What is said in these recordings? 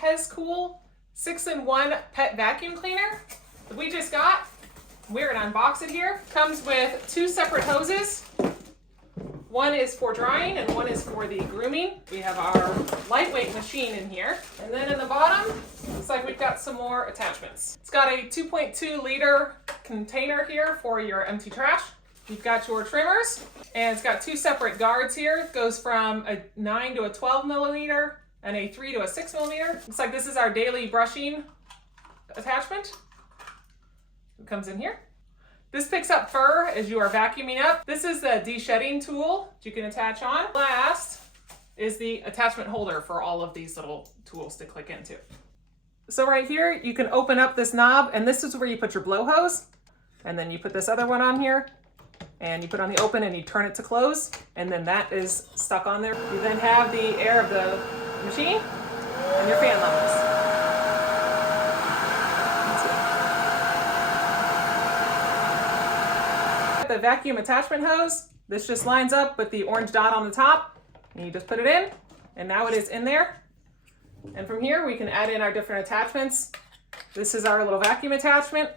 Pez Cool 6-in-1 pet vacuum cleaner that we just got. We're gonna unbox it here. Comes with 2 separate hoses. One is for drying and one is for the grooming. We have our lightweight machine in here. And then in the bottom, looks like we've got some more attachments. It's got a 2.2 liter container here for your empty trash. You've got your trimmers, and it's got 2 separate guards here. It goes from a 9 to a 12 millimeter and a 3 to a 6 millimeter. Looks like this is our daily brushing attachment. It comes in here. This picks up fur as you are vacuuming up. This is the de-shedding tool that you can attach on. Last is the attachment holder for all of these little tools to click into. So right here, you can open up this knob, and this is where you put your blow hose. And then you put this other one on here, and you put on the open and you turn it to close, and then that is stuck on there. You then have the air of the machine and your fan levels. The vacuum attachment hose, this just lines up with the orange dot on the top, and you just put it in, and now it is in there. And from here we can add in our different attachments. This is our little vacuum attachment.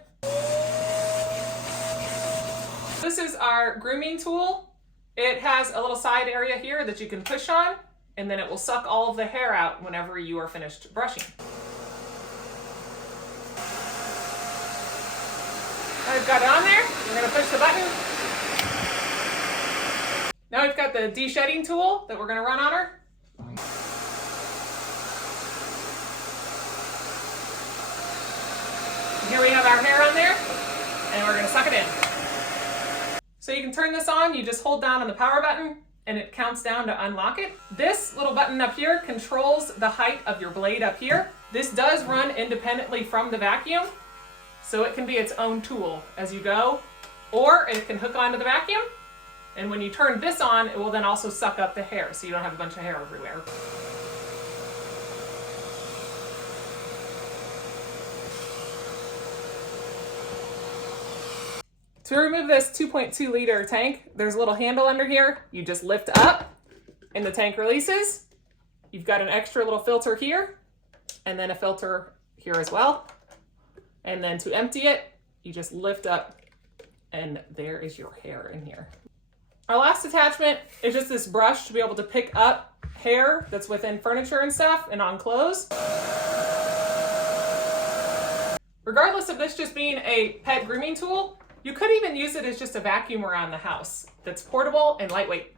This is our grooming tool. It has a little side area here that you can push on, and then it will suck all of the hair out whenever you are finished brushing. I've got it on there. We're going to push the button. Now we've got the de-shedding tool that we're going to run on her. Here we have our hair on there, and we're going to suck it in. So you can turn this on. You just hold down on the power button, and it counts down to unlock it. This little button up here controls the height of your blade up here. This does run independently from the vacuum, so it can be its own tool as you go, or it can hook onto the vacuum, and when you turn this on, it will then also suck up the hair, so you don't have a bunch of hair everywhere. To remove this 2.2 liter tank, there's a little handle under here. You just lift up, and the tank releases. You've got an extra little filter here, and then a filter here as well. And then to empty it, you just lift up, and there is your hair in here. Our last attachment is just this brush to be able to pick up hair that's within furniture and stuff and on clothes. Regardless of this just being a pet grooming tool, you could even use it as just a vacuum around the house that's portable and lightweight.